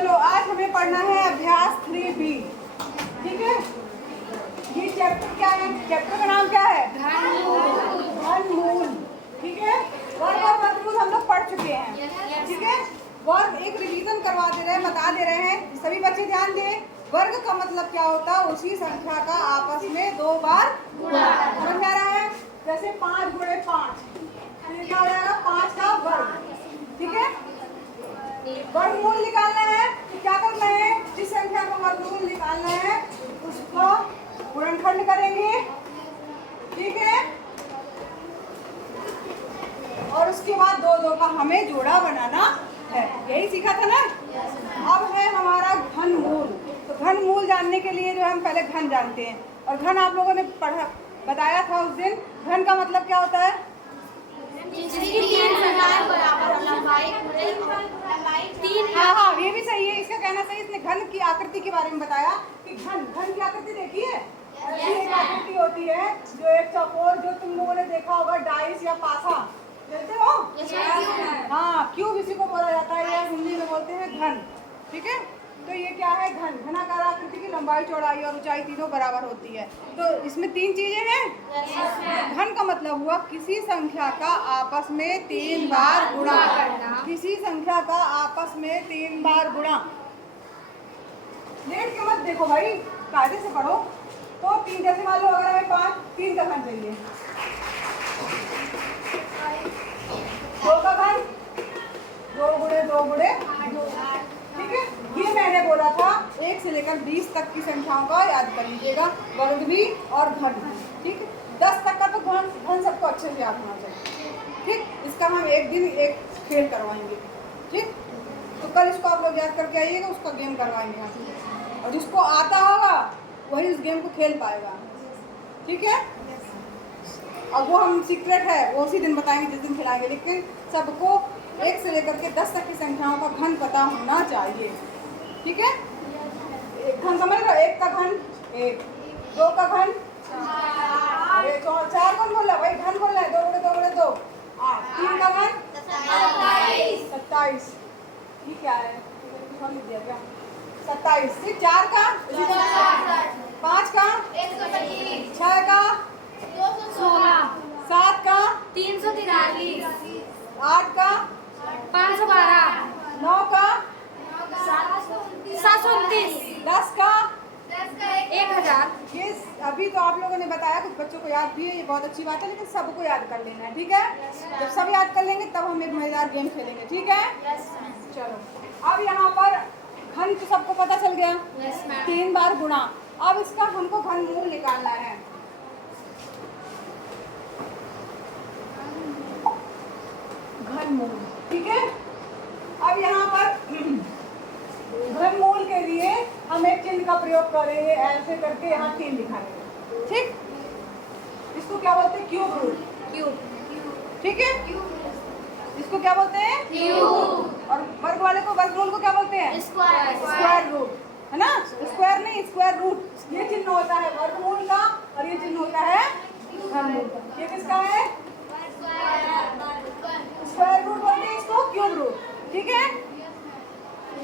चलो आज हमें पढ़ना है अभ्यास 3B। ठीक है, ये चैप्टर क्या है? चैप्टर का नाम क्या है? घनमूल। ठीक है, वर्ग और वर्गमूल हम लोग पढ़ चुके हैं। ठीक है, वर्ग एक रिवीजन करवा दे रहे हैं, बता दे रहे हैं। सभी बच्चे ध्यान दें, वर्ग का मतलब क्या होता है? उसी संख्या का आपस में 2 बार गुणा। समझ आ रहा है? जैसे 5 × 5 क्या हो जाएगा? 5 का वर्ग। ठीक है, वर्गमूल निकालना है तो क्या करना है? जिस संख्या का वर्गमूल निकालना है उसको गुणनखंड करेंगे। ठीक है, और उसके बाद 2 का हमें जोड़ा बनाना है। यही सीखा था ना? अब है हमारा घनमूल। तो घनमूल जानने के लिए जो हम पहले घन जानते हैं, और घन आप लोगों ने पढ़ा बताया था उस दिन। घन का मतलब क्या होता है? हाँ, ये भी सही है, इसका कहना सही। इसने घन की आकृति के बारे में बताया कि घन की आकृति देखी है। ऐसी एक आकृति होती है जो एक चौकोर, जो तुम लोगों ने देखा होगा डाइस या पासा, जानते हो? हाँ, क्यूब इसी को बोला जाता है, या हिंदी में बोलते हैं घन। ठीक है, तो ये क्या है? घन। घनाकार आकृति की लंबाई, चौड़ाई और ऊंचाई तीनों बराबर होती है। तो इसमें 3 चीजें हैं। घन का मतलब हुआ किसी संख्या का आपस में 3 बार गुणा करना। किसी संख्या का आपस में 3 बार गुणा। लेट के मत देखो भाई, कायदे से पढ़ो। तो 3, जैसे मान लो अगर हमें 5, 3 का घन चाहिए। 2 का घन 2 × 2 × ठीक है, ये मैंने बोला था 1 से लेकर 20 तक की संख्याओं का याद कर लीजिएगा, वर्ग भी और घन भी। ठीक है, 10 तक का तो घन सबको अच्छे से याद होना चाहिए। ठीक, इसका हम एक दिन एक खेल करवाएंगे। ठीक, तो कल इसको आप लोग याद करके आइएगा, उसका गेम करवाएंगे हम, और जिसको आता होगा वही उस गेम को खेल पाएगा। ठीक है, अब वो हम सीक्रेट है, वो उसी दिन बताएंगे जिस दिन खिलाएंगे, लेकिन सबको 1 से लेकर के 10 तक की संख्याओं का घन पता होना चाहिए। ठीक है, एक घन समझ लो, 1 का घन 1, 2 का घन 4, 4 कौन बोला भाई? घन बोला है। 2 × 2 × 8, 3 का घन 27। ये क्या है? लिख दिया क्या? 27। 4 का 5 का 6 का 7 का 343, 8 का 512, 9 का 729, 10 का 1000। ये अभी तो आप लोगों ने बताया, कुछ बच्चों को याद भी है, ये बहुत अच्छी बात है, लेकिन सबको याद कर लेना है। ठीक है, जब सब याद कर लेंगे तब हम एक मजेदार गेम खेलेंगे। ठीक है, चलो। अब यहाँ पर घन तो सबको पता चल गया, 3 बार गुणा। अब इसका हमको घनमूल निकालना है। घनमूल। ठीक है, अब यहाँ पर घनमूल के लिए हम एक चिन्ह का प्रयोग करेंगे, ऐसे करके यहाँ 3 लिखाएंगे। ठीक, इसको क्या बोलते हैं? Cube root. ठीक है, इसको क्या बोलते हैं? क्यूब। और वर्ग वाले को, वर्गमूल को क्या बोलते हैं? स्क्वायर रूट, है ना? स्क्वायर नहीं, स्क्वायर रूट। ये चिन्ह होता है वर्गमूल का, और ये चिन्ह होता है घनमूल का। ये किसका है? स्क्वायर रूट बोलते हैं इसको, क्यूब रूट। ठीक है,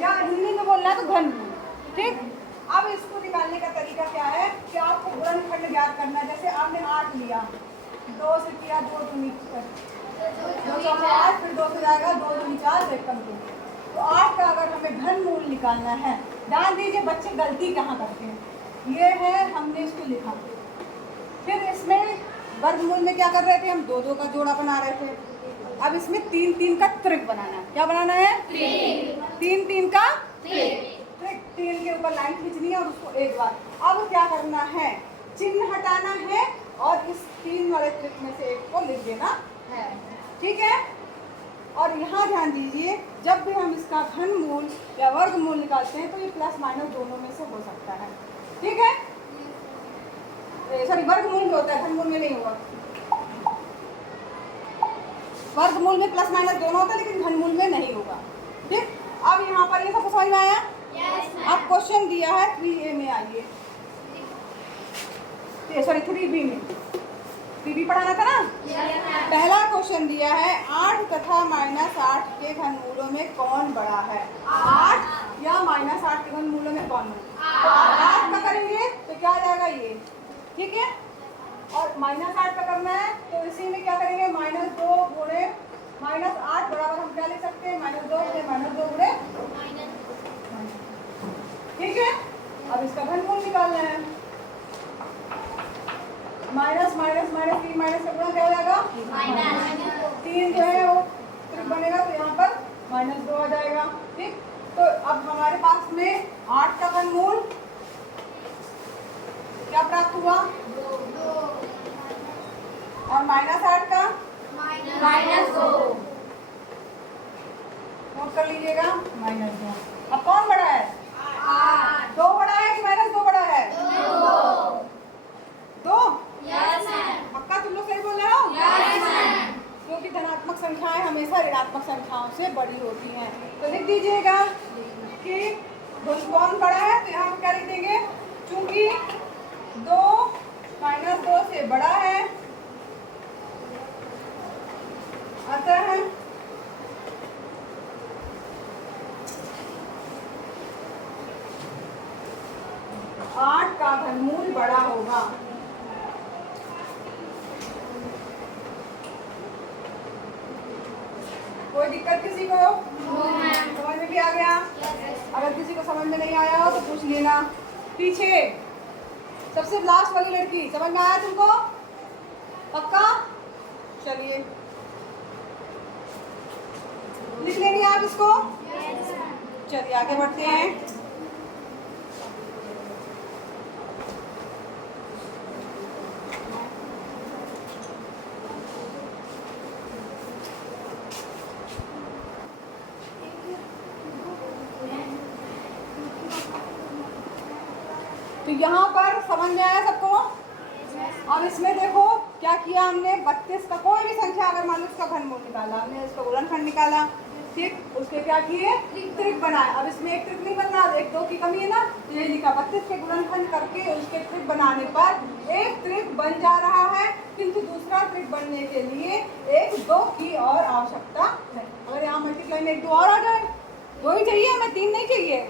या हिंदी में बोलना है तो घनमूल। ठीक, अब इसको निकालने का तरीका क्या है कि आपको गुणनखंड ज्ञात करना है। जैसे आपने 8 लिया, 2 से किया, 2 दूनी 8, फिर 2 से जाएगा 2 दूनी 4, 1 कम 2। तो 8 का अगर हमें घनमूल निकालना है, ध्यान दीजिए बच्चे गलती कहाँ करते हैं। ये है, हमने इसको लिखा, फिर इसमें वर्गमूल में क्या कर रहे थे हम? 2 का जोड़ा बना रहे थे। अब इसमें 3 का त्रिक बनाना है। क्या बनाना है? 3 का त्रिक। 3 के ऊपर लाइन खींचनी है और उसको एक बार। अब क्या करना है? चिन्ह हटाना है और इस 3 वाले त्रिक में से एक को लिख देना है। ठीक है, और यहाँ ध्यान दीजिए, जब भी हम इसका घनमूल या वर्गमूल निकालते हैं तो ये प्लस माइनस दोनों में से हो सकता है। ठीक है, सॉरी, वर्गमूल में होता है, घनमूल में नहीं होगा। वर्गमूल में प्लस माइनस दोनों होता है, लेकिन घनमूल में नहीं होगा। ठीक, अब यहाँ पर ये सबको समझ में आया? अब क्वेश्चन दिया है 3A में, आइए, सॉरी 3B में। 3B पढ़ाना था ना? पहला क्वेश्चन दिया है 8 तथा -8 के घनमूलों में कौन बड़ा है? 8 या सकते हैं, -2 गुणे -2 गुणे, ठीक है। अब इसका घनमूल निकालना है। माइनस माइनस माइनस 3 माइनस का गुणा क्या हो जाएगा? 3 जो है वो त्रिक बनेगा तो यहाँ पर -2 आ जाएगा, ठीक। तो अब हमारे पास में 8 का घनमूल क्या प्राप्त हुआ? 2 और -8 का -2 नोट कर लीजिएगा, -2। अब कौन बड़ा है? 8 2 बड़ा है कि -2 बड़ा है? 2। यस मैम पक्का तुम लोग सही बोल रहे हो? यस मैम क्योंकि धनात्मक संख्याएं हमेशा ऋणात्मक संख्याओं से बड़ी होती हैं। तो लिख दीजिएगा कि कौन बड़ा है, तो यहाँ पर क्या लिख देंगे? चूंकि 2 -2 से बड़ा है, अतः 8 का घनमूल बड़ा होगा। कोई दिक्कत किसी को? समझ में भी आ गया? अगर किसी को समझ में नहीं आया हो तो पूछ लेना। पीछे सबसे लास्ट वाली लड़की, समझ में आया तुमको? पक्का? चलिए लिख लेंगे आप इसको। चलिए आगे बढ़ते हैं। तो यहाँ पर समझ में आया सबको? अब इसमें देखो क्या किया हमने, 32 का कोई भी संख्या अगर मान लो उसका घनमूल निकाला, हमने इसका गुणनखंड निकाला, ठीक, उसके क्या किए? त्रिक बनाए। अब इसमें एक त्रिक नहीं बनना, 1 2 की कमी है ना, तो ये लिखा 32 के गुणनखंड करके उसके त्रिक बनाने पर एक त्रिक बन जा रहा है, किंतु दूसरा त्रिक बनने के लिए 1 2 की और आवश्यकता है। अगर यहाँ मल्टीप्लाई में 1 2 और आ जाए, 2 ही चाहिए हमें, 3 नहीं चाहिए।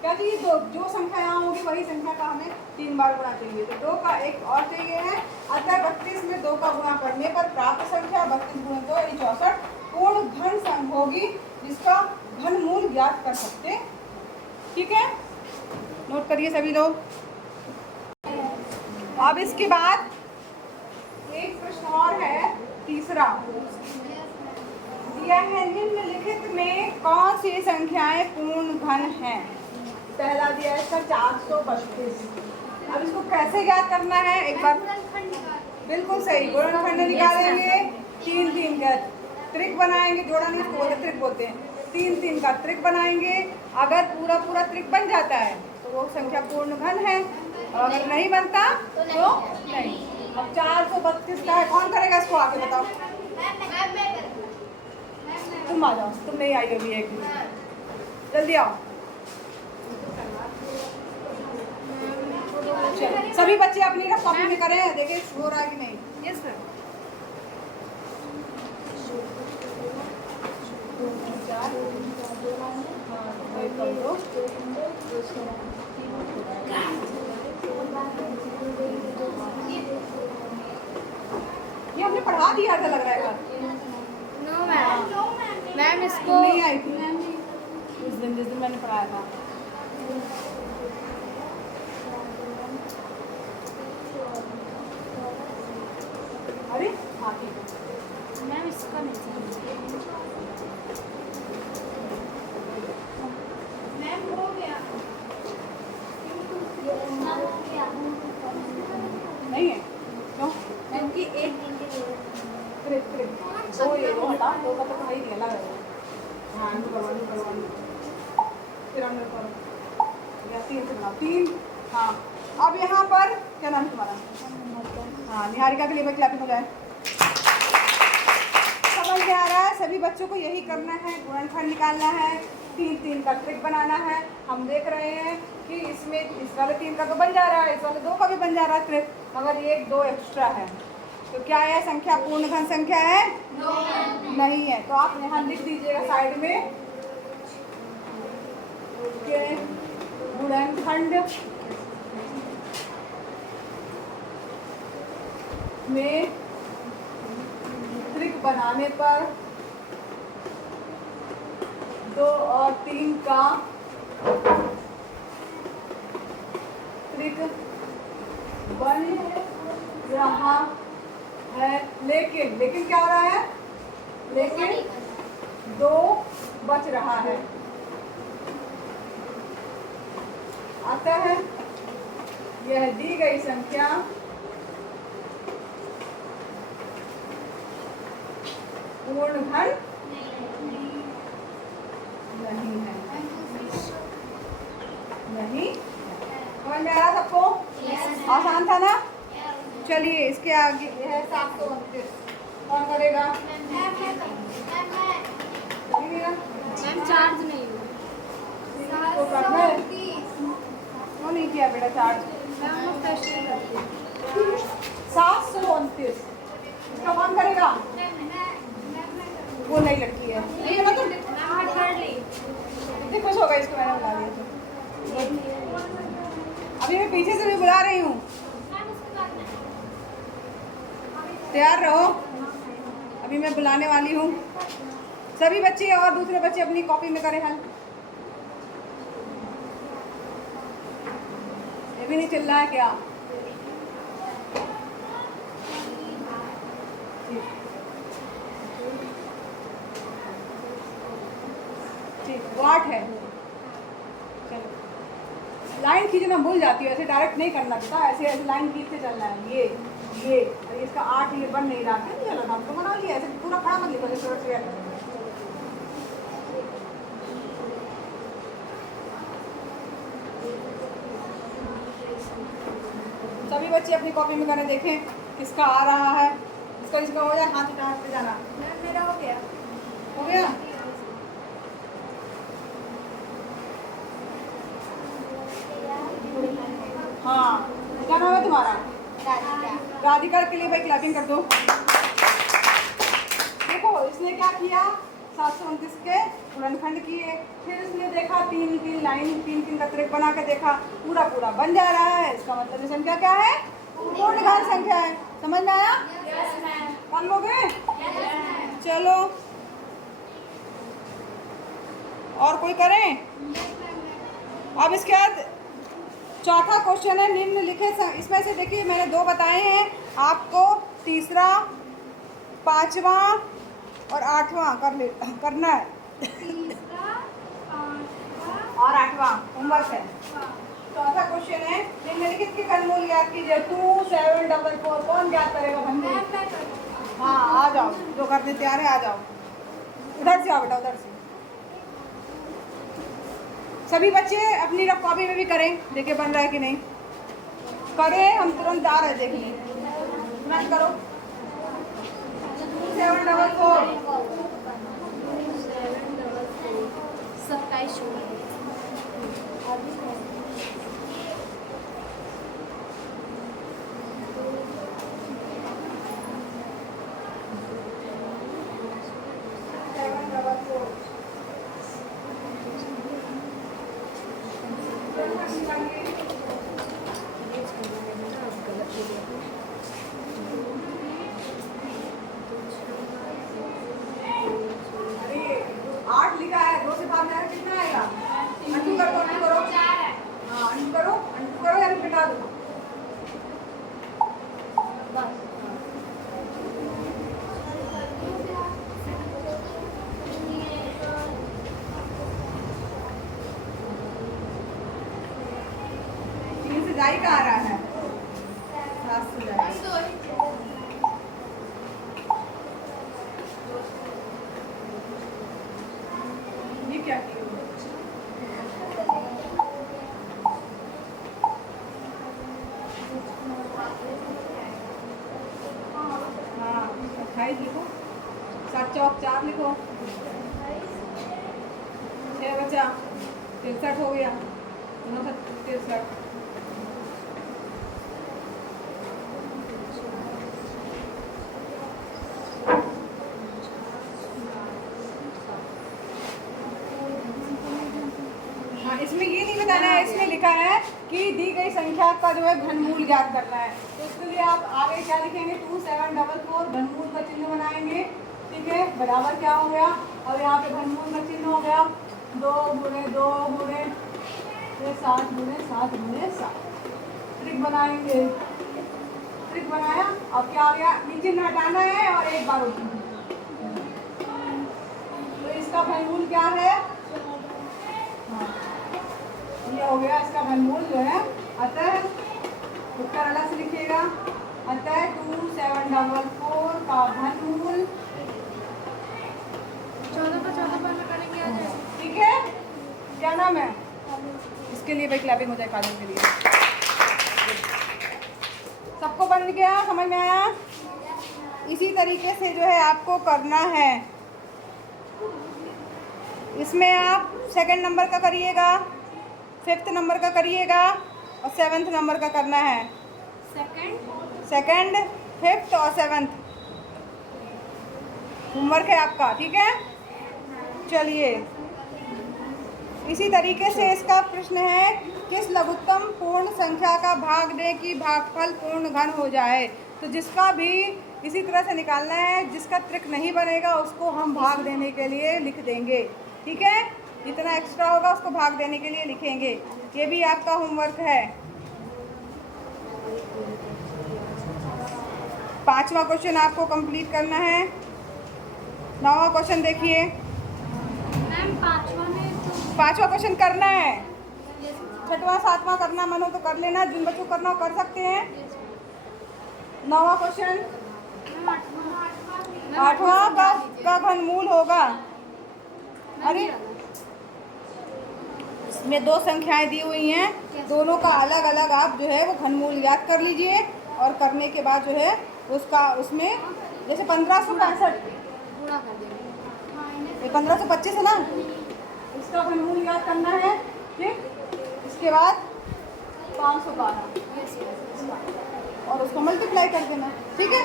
क्या चाहिए? 2। जो संख्या यहाँ होगी वही संख्या का हमें 3 बार गुणा चाहिए, तो 2 का 1 और चाहिए है। अतः 32 में 2 का गुणा करने पर प्राप्त संख्या 32 गुणे 2 यानी 64 पूर्ण घन संख्या होगी, जिसका घनमूल ज्ञात कर सकते, ठीक है। नोट करिए सभी लोग। अब इसके बाद एक प्रश्न और है, तीसरा दिया है, निम्नलिखित में कौन सी संख्याएं पूर्ण घन हैं? पहला दिया है इसका 432। अब इसको कैसे ज्ञात करना है एक बार? बिल्कुल सही, गुणनखंड निकालेंगे, 3 3 का त्रिक बनाएंगे, जोड़ा नहीं इसको बोलते, त्रिक बोलते हैं। 3 3 का त्रिक बनाएंगे, अगर पूरा पूरा त्रिक बन जाता है तो वो संख्या पूर्ण घन है, और अगर नहीं बनता तो नहीं। अब 432 का है, कौन करेगा इसको? आके बताओ। तुम आ जाओ, तुम नहीं आई अभी, एक जल्दी आओ। सभी बच्चे अपनी रफ कॉपी में करें, देखिए हो रहा है कि नहीं। Yes sir. ये हमने पढ़ा दिया था लग रहा है। नो मैम मैम इसको नहीं आई थी मैम उस दिन, जिस दिन मैंने पढ़ाया था। अरे हाँ ठीक है मैम इसका नहीं मैम हो गया नहीं है क्यों? क्योंकि एक त्रिक त्रिक दो, ये दो हटा, 2 का तो वही दिया लग रहा है। हाँ करवानी फिर हमने करो या 3 से बनाओ, 3। हाँ अब यहाँ पर क्या नाम है तुम्हारा? हाँ निहारिका के लिए क्लैपिंग हो जाए। समझ में आ रहा है? सभी बच्चों को यही करना है, गुणनखंड निकालना है, 3 3 का त्रिक बनाना है। हम देख रहे हैं कि इसमें इस वाले 3 का तो बन जा रहा है, इस वाले 2 का भी बन जा रहा है त्रिक, मगर 1 2 एक्स्ट्रा है। तो क्या है? संख्या पूर्ण घन संख्या है? नहीं है। तो आप यहाँ लिख दीजिएगा साइड में के गुणनखंड में त्रिक बनाने पर 3 का त्रिक बन रहा है, लेकिन क्या हो रहा है? लेकिन 2 बच रहा है। अतः यह दी गई संख्या पूर्ण घन नहीं है। नहीं समझ में आ रहा सबको? आसान था ना? चलिए इसके आगे यह है 729। कौन करेगा? मैम चार्ज नहीं हुआ। तो करना है। क्यों नहीं किया बेटा चार्ज? मैम वो फ्रेश नहीं करती। 729 इसका कौन करेगा? वो नहीं लगती है। नहीं बना तो कितनी खुश होगा इसको मैंने बुला लिया तो। अभी मैं पीछे से भी बुला रही हूँ, तैयार रहो। अभी मैं बुलाने वाली हूँ। सभी बच्चे और दूसरे बच्चे अपनी कॉपी में करें हल। ये भी नहीं चिल्ला है क्या? ठीक वाट है। चलो लाइन खींचना भूल जाती है, ऐसे डायरेक्ट नहीं करना बेटा, ऐसे ऐसे लाइन खींचते चलना है। ये और इसका 8 ये बन नहीं रहा है। चलो हम तो बना लिया, ऐसे पूरा खड़ा मत लिखो जैसे रट गया। सभी बच्चे अपनी कॉपी में करें, देखें किसका आ रहा है। इसका हो जाए हाथ उठा के जाना। मेरा हो गया। हो गया? हाँ क्या नाम है तुम्हारा? राधिका के लिए भाई क्लैपिंग कर दो। देखो इसने क्या किया, 729 के गुणनखंड किए, फिर इसने देखा 3 लाइन 3 का त्रिक बना के देखा, पूरा बन जा रहा है। इसका मतलब ये संख्या क्या है? पूर्ण घन संख्या है। समझ में आया? कर लोगे? चलो और कोई करें? अब इसके बाद चौथा क्वेश्चन है निम्नलिखित। इसमें से देखिए मैंने 2 बताए हैं आपको, तीसरा 5वां और 8वां करना है। और 8वां होमवर्क है। चौथा क्वेश्चन है निम्नलिखित के घनमूल ज्ञात कीजिए। 2744 कौन ज्ञात करेगा घनमूल? हाँ आ जाओ, जो करने तैयार है आ जाओ। उधर से आओ बेटा, उधर से। सभी बच्चे अपनी रफ कॉपी में भी करें, देखे बन रहा है कि नहीं। करें, हम तुरंत आ रहे हैं देखने। तुरंत करो। 2744 27 8 लिखा है, 2 से भाग जाएगा कितना आएगा? अंडू करो, अंडू करो। हाँ अंडू करो या फिर घटा दो। बस 3 से जाई का आ रहा है, 7 से जाई। ये क्या किया? हाँ 28 लिखो, 7 चौक 4 लिखो, 6 बचा 63 हो गया, 9 63। इसमें ये नहीं बताना है, इसमें लिखा है कि दी गई संख्या का जो है घनमूल ज्ञात करना है। तो इसके लिए आप आगे क्या लिखेंगे? 2744 घनमूल का चिन्ह बनाएंगे। ठीक है, बराबर क्या हो गया? और यहाँ पे घनमूल का चिन्ह हो गया 2 गुणे 2 गुणे 7 गुणे 7 गुणे 7। ट्रिक बनाएंगे, ट्रिक बनाया। अब क्या हो गया, नीचे न हटाना है और एक बार ऊपर। तो इसका घनमूल क्या है, हाँ, ये हो गया इसका घनमूल जो है। अतः उत्तर अलग से लिखिएगा। अतः 2744 का घनमूल 14 का 14 बार में करेंगे आ जाए। ठीक है। क्या नाम है इसके लिए भाई, क्लैपिंग हो जाए काजल के लिए। सबको बन गया, समझ में आया। इसी तरीके से जो है आपको करना है। इसमें आप सेकंड नंबर का करिएगा, 5th नंबर का करिएगा और 7th नंबर का करना है। सेकंड 5th और 7th होमवर्क है आपका, ठीक है। चलिए, इसी तरीके से इसका प्रश्न है, किस लघुत्तम पूर्ण संख्या का भाग दें कि भागफल पूर्ण घन हो जाए। तो जिसका भी इसी तरह से निकालना है, जिसका त्रिक नहीं बनेगा उसको हम भाग देने के लिए लिख देंगे, ठीक है। जितना एक्स्ट्रा होगा उसको भाग देने के लिए लिखेंगे। ये भी आपका होमवर्क है। 5वां क्वेश्चन आपको कंप्लीट करना है। 9वां क्वेश्चन देखिए। मैम 5वां में तो 5वां क्वेश्चन करना है। 6वां 7वां करना मन हो तो कर लेना, जिन बच्चों को करना हो कर सकते हैं। 9वां क्वेश्चन, 8वां का घनमूल होगा। अरे इसमें 2 संख्याएं दी हुई हैं, दोनों का अलग अलग आप जो है वो घनमूल याद कर लीजिए। और करने के बाद जो है उसका उसमें जैसे 1565 गुणा कर देंगे। ये 1525 है ना, इसका घनमूल याद करना है। ठीक, इसके बाद 512 और उसको मल्टीप्लाई कर देना, ठीक है।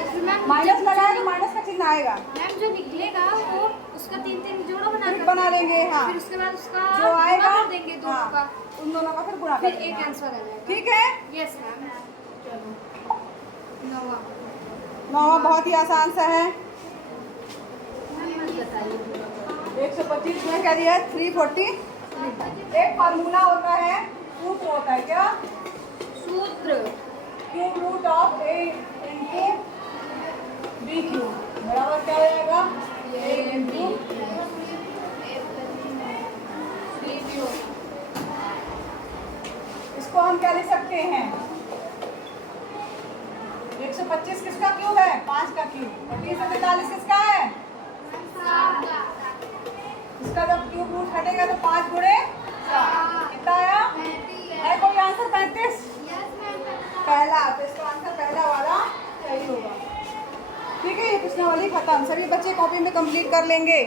माइनस लगाए तो माइनस का चिन्ह आएगा। मैम जो निकलेगा वो उसका 3 जोड़ा बना देंगे, हाँ। फिर उसके बाद उसका जो आएगा गुणा कर देंगे दोनों हाँ, का, उन दोनों का फिर गुणा फिर कर एक देना। आंसर आ जाएगा। ठीक है। Yes ma'am. चलो, 9वां 9वां बहुत ही आसान सा है। बताइए। 125 में क्या दिया है, 340। एक फार्मूला होता है, सूत्र होता है, क्या सूत्र cube root of A into B cube बराबर क्या हो जाएगा, ए इंटू इसको हम क्या लिख सकते हैं, 125 किसका क्यूब है, 5 का क्यूब। और 343 किसका है, इसका जब क्यूब रूट हटेगा तो 5 गुणे 7 कितना आया है। कोई आंसर 35 पहला, तो इसका आंसर पहला वाला सही होगा। ठीक है, ये प्रश्नावली खत्म। सभी बच्चे कॉपी में कंप्लीट कर लेंगे।